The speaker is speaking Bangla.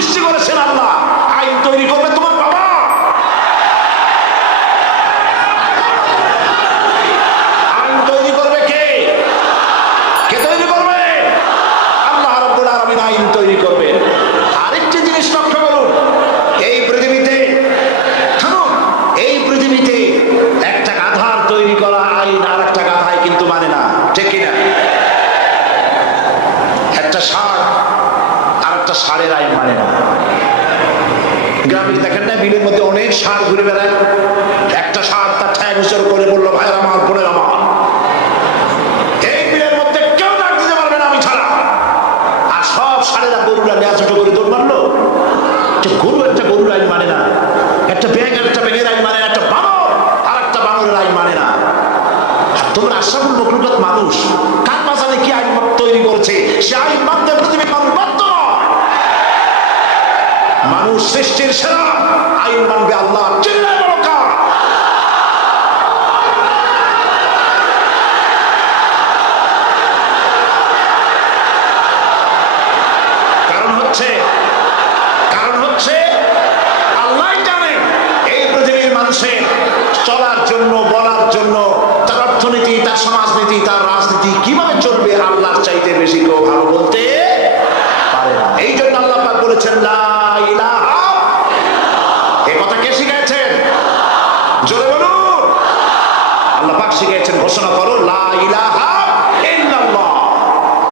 সৃষ্টি করেছেন আল্লাহ। আইন তৈরি করবে তোমার বাবা। আইন তৈরি করবে কে? কে তৈরি করবে? আল্লাহ রব্বুল আলমিন আইন তৈরি করবে। আরেকটি জিনিস লক্ষ্য করুন, এই পৃথিবীতে, শুনুন, এই পৃথিবীতে একটা গাধার তৈরি করা আইন আর একটা গাধায় কিন্তু মানে না, ঠিক কিনা? একটা সাপ ষাঁড়ের আইন মানে না। গ্রামে দেখেন না, বিলের মধ্যে অনেক ষাঁড় ঘুরে বেড়ায়। একটা ষাঁড় তার ঠ্যাং উচর করে বলল ভাই আমার, বোনের আমার। এই বিলের মধ্যে কেউ ডাক দিতে পারবে না আমি ছাড়া। আর সব ষাঁড়েরা গরুরা নেওয়া ছোট করে দৌড় মারলো। গরু একটা গরুর আইন মানে না। একটা ব্যাগ, একটা ব্যাগের আইন মানে একটা বানর আর একটা বানরের আইন মানে না। তোমরা আশরাফুল মখলুকাত মানুষ। সৃষ্টির সেরা আইন মানবে আল্লাহ কারণ হচ্ছে কারণ হচ্ছে আল্লাহ এই মানুষের চলার জন্য, বলার জন্য, তার অর্থনীতি সমাজনীতি, তার রাজনীতি কীভাবে চলবে, আল্লাহর চাইতে বেশি কেউ জোরে বলুন। আল্লাহ পাক শিখিয়েছেন ঘোষণা করো